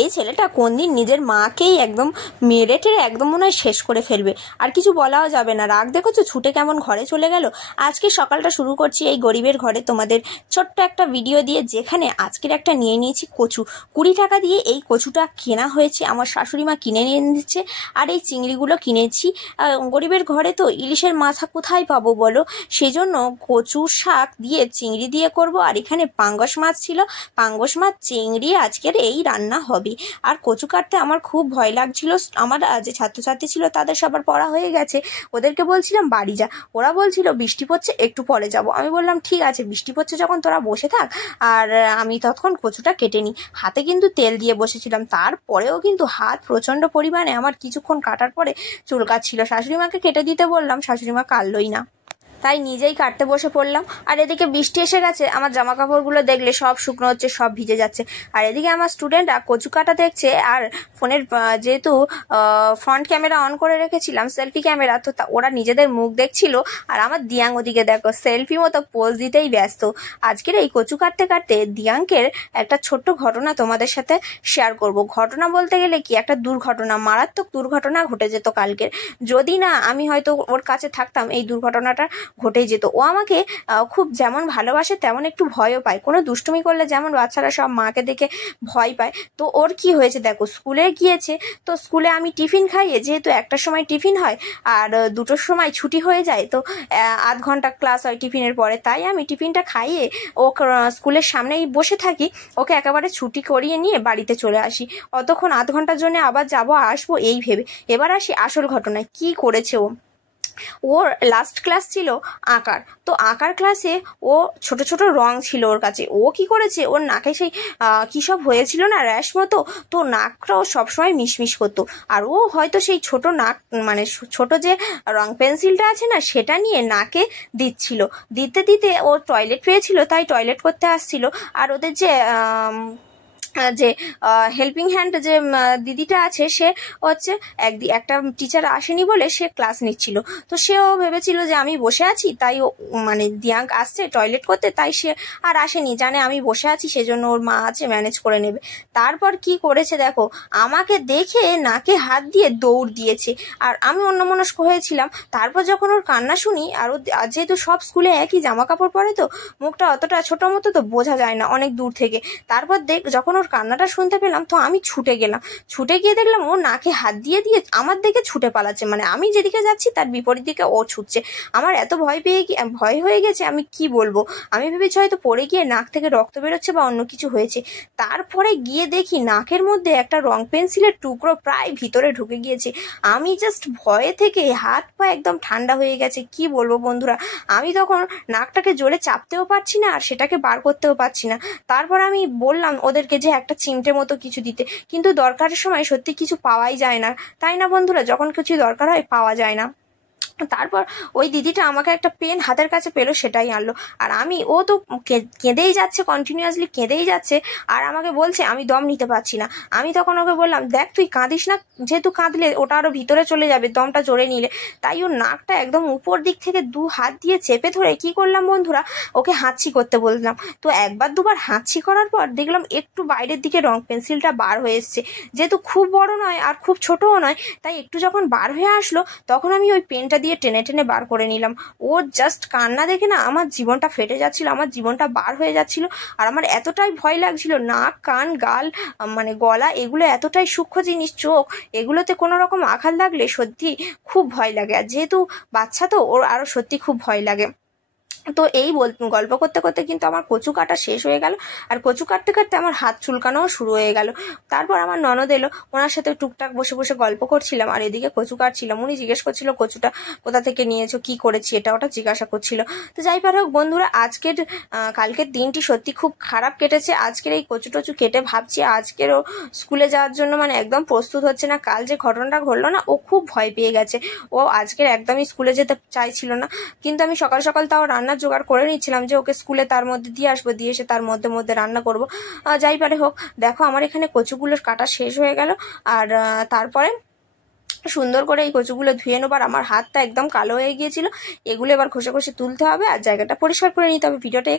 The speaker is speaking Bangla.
এই ছেলেটা কোন দিন নিজের মাকেই একদম মেরে টেরে একদম মনে হয় শেষ করে ফেলবে। আর কিছু বলাও যাবে না, রাগ দেখেছো ছুটে কেমন ঘরে চলে গেল। আজকে সকালটা শুরু করছি এই গরিবের ঘরে তোমাদের ছোট্ট একটা ভিডিও দিয়ে, যেখানে আজকের একটা নিয়ে নিয়েছি কচু। 20 টাকা দিয়ে এই কচুটা কেনা হয়েছে, আমার শাশুড়ি মা কিনে নিয়ে দিচ্ছে। আর এই চিংড়িগুলো কিনেছি, গরিবের ঘরে তো ইলিশের মাথা কোথায় পাবো বলো, সেই জন্য কচু শাক দিয়ে চিংড়ি দিয়ে করব। আর এখানে পাঙ্গাস মাছ ছিল, পাঙ্গাস মাছ চিংড়ি আজকের এই রান্না হবে। আর কচু কাটতে আমার খুব ভয় লাগছিল। আমার যে ছাত্রছাত্রী ছিল তাদের সবার পড়া হয়ে গেছে, ওদেরকে বলছিলাম বাড়ি যা, ওরা বলছিল বৃষ্টি পড়ছে একটু পরে যাব। আমি বললাম ঠিক আছে, বৃষ্টি পড়ছে যখন তোরা বসে থাক, আর আমি তখন কচুটা কেটে নিই। হাতে কিন্তু তেল দিয়ে বসেছিলাম, তারপরেও কিন্তু হাত প্রচন্ড পরিমাণে আমার কিছুক্ষণ কাটার পরে চুলকাচ্ছিল। শাশুড়ি মাকে কেটে দিতে বললাম, শাশুড়ি মা কাটলই না, তাই নিজেই কাটতে বসে পড়লাম। আর এদিকে বৃষ্টি এসে গেছে, আমার জামা কাপড়গুলো দেখলে সব শুকনো হচ্ছে, সব ভিজে যাচ্ছে। আর এদিকে আমার স্টুডেন্টরা কচু কাটা দেখছে, আর ফোনের যেহেতু ফ্রন্ট ক্যামেরা অন করে রেখেছিলাম, সেলফি ক্যামেরা, তো ওরা নিজেদের মুখ দেখছিল। আর আমার দিয়াং ওদিকে দেখো সেলফি মতো পোজ দিতেই ব্যস্ত। আজকের এই কচু কাটতে কাটতে দিয়াঙ্কের একটা ছোট্ট ঘটনা তোমাদের সাথে শেয়ার করব। ঘটনা বলতে গেলে কি, একটা দুর্ঘটনা, মারাত্মক দুর্ঘটনা ঘটে যেত কালকের। যদি না আমি হয়তো ওর কাছে থাকতাম, এই দুর্ঘটনাটা ঘটেই যেত। ও আমাকে খুব যেমন ভালোবাসে তেমন একটু ভয়ও পায়। কোনো দুষ্টুমি করলে যেমন বাচ্চারা সব মাকে দেখে ভয় পায়, তো ওর কি হয়েছে দেখো, স্কুলে গিয়েছে। তো স্কুলে আমি টিফিন খাইয়ে, যেহেতু 1টার সময় টিফিন হয় আর 2টোর সময় ছুটি হয়ে যায়, তো আধ ঘন্টা ক্লাস হয় টিফিনের পরে, তাই আমি টিফিনটা খাইয়ে ও স্কুলের সামনেই বসে থাকি, ওকে একেবারে ছুটি করিয়ে নিয়ে বাড়িতে চলে আসি। অতক্ষণ আধ ঘন্টার জন্য আবার যাবো আসবো এই ভেবে। এবার আসি আসল ঘটনায়, কি করেছে ও। ওর লাস্ট ক্লাস ছিল আঁকার, তো আঁকার ক্লাসে ও ছোট ছোট রং ছিল ওর কাছে। ও কি করেছে, ওর নাকে সেই কী সব হয়েছিল না র্যাশ মতো, তো নাকটাও সবসময় মিশমিশ করতো। আর ও হয়তো সেই ছোট নাক, মানে ছোট যে রং পেন্সিলটা আছে না, সেটা নিয়ে নাকে দিচ্ছিল। দিতে দিতে ও টয়লেট পেয়েছিল, তাই টয়লেট করতে আসছিল। আর ওদের যে হেল্পিং হ্যান্ড যে দিদিটা আছে, সে হচ্ছে একটা টিচার আসেনি বলে সে ক্লাস নিচ্ছিল। তো সেও ভেবেছিল যে আমি বসে আছি, তাই ও মানে দিয়াঙ্ক আসছে টয়লেট করতে, তাই সে আর আসেনি, জানে আমি বসে আছি, সেজন্য ওর মা আছে ম্যানেজ করে নেবে। তারপর কি করেছে দেখো, আমাকে দেখে নাকে হাত দিয়ে দৌড় দিয়েছে। আর আমি অন্যমনস্ক হয়েছিলাম। তারপর যখন ওর কান্না শুনি, আর ও যেহেতু সব স্কুলে একই জামা কাপড় পরে, তো মুখটা অতটা ছোট মতো তো বোঝা যায় না অনেক দূর থেকে। তারপর যখন ওর কান্নাটা শুনতে পেলাম, তো আমি ছুটে গেলাম। ছুটে গিয়ে দেখলাম ও নাকে হাত দিয়ে দিয়ে আমার দিকে ছুটে পালাচ্ছে, মানে আমি যেদিকে যাচ্ছি তার বিপরীত দিকে ও ছুটছে। আমার এত ভয় হয়ে গেছে, আমি কি বলবো। আমি ভেবেছি হয়তো পড়ে গিয়ে নাক থেকে রক্ত বেরোচ্ছে বা অন্য কিছু হয়েছে। তারপরে গিয়ে দেখি নাকের মধ্যে একটা রং পেন্সিলের টুকরো প্রায় ভিতরে ঢুকে গিয়েছে। আমি জাস্ট ভয়ে থেকে হাত পা একদম ঠান্ডা হয়ে গেছে, কি বলবো বন্ধুরা। আমি তখন নাকটাকে জোরে চাপতেও পারছি না, আর সেটাকে বার করতেও পারছি না। তারপর আমি বললাম ওদেরকে যে একটা চিমটে মতো কিছু দিতে, কিন্তু দরকারের সময় সত্যি কিছু পাওয়াই যায় না, তাই না বন্ধুরা, যখন কিছু দরকার হয় পাওয়া যায় না। তারপর ওই দিদিটা আমাকে একটা পেন হাতের কাছে পেলো, সেটাই আনলো। আর ও তো কেঁদেই যাচ্ছে, কন্টিনিউয়াসলি কেঁদেই যাচ্ছে, আর আমাকে বলছে আমি দম নিতে পারছি না। আমি তখন ওকে বললাম, দেখ তুই কাঁদিস না, যেহেতু কাঁদলে ওটা আরো ভিতরে চলে যাবে দমটা জোরে নিলে। তাই ওর নাকটা একদম উপর দিক থেকে 2 হাত দিয়ে চেপে ধরে কি করলাম বন্ধুরা, ওকে হাঁচি করতে বললাম। তো একবার দুবার হাঁচি করার পর দেখলাম একটু বাইরের দিকে রং পেন্সিলটা বার হয়ে এসছে। যেহেতু খুব বড় নয় আর খুব ছোটও নয়, তাই একটু যখন বার হয়ে আসলো, তখন আমি ওই পেনটা দিয়ে টেনে টেনে বার করে নিলাম। ও জাস্ট কান্না দেখে না আমার জীবনটা ফেটে যাচ্ছিল, আমার জীবনটা বার হয়ে যাচ্ছিল। আর আমার এতটাই ভয় লাগছিল, নাক কান গাল মানে গলা এগুলো এতটাই সূক্ষ্ম জিনিস, চোখ এগুলোতে কোনো রকম আঘাত লাগলে সত্যি খুব ভয় লাগে। আর যেহেতু বাচ্চা তো ওর আরো সত্যি খুব ভয় লাগে। তো এই গল্প করতে করতে কিন্তু আমার কচু কাটা শেষ হয়ে গেল। আর কচু কাটতে কাটতে আমার হাত চুলকানোও শুরু হয়ে গেল। তারপর আমার ননদ এলো, ওনার সাথে টুকটাক বসে বসে গল্প করছিলাম, আর এদিকে কচু কাটছিলাম। উনি জিজ্ঞেস করছিল কচুটা কোথা থেকে নিয়েছো, কি করেছি, এটা ওটা জিজ্ঞাসা করছিল। তো যাই পারে হোক বন্ধুরা, কালকের দিনটি সত্যি খুব খারাপ কেটেছে। আজকের এই কচু টচু কেটে ভাবছি আজকেরও স্কুলে যাওয়ার জন্য মানে একদম প্রস্তুত হচ্ছে না। কাল যে ঘটনাটা ঘটলো না, ও খুব ভয় পেয়ে গেছে। ও আজকের একদমই স্কুলে যেতে চাইছিল না, কিন্তু আমি সকাল সকাল তাও রান্না জোগাড় করে নিচ্ছিলাম যে ওকে স্কুলে তার মধ্যে দিয়ে আসবো, দিয়ে এসে তার মধ্যে মধ্যে রান্না করব। যাই পারে হোক, দেখো আমার এখানে কচুগুলোর কাটা শেষ হয়ে গেল। আর তারপরে সুন্দর করে এই কচুগুলো ধুয়ে নেবার, আমার হাতটা একদম কালো হয়ে গিয়েছিল, এগুলো এবার ঘষে ঘষে তুলতে হবে আর জায়গাটা পরিষ্কার করে নিতে হবে। ভিডিওটা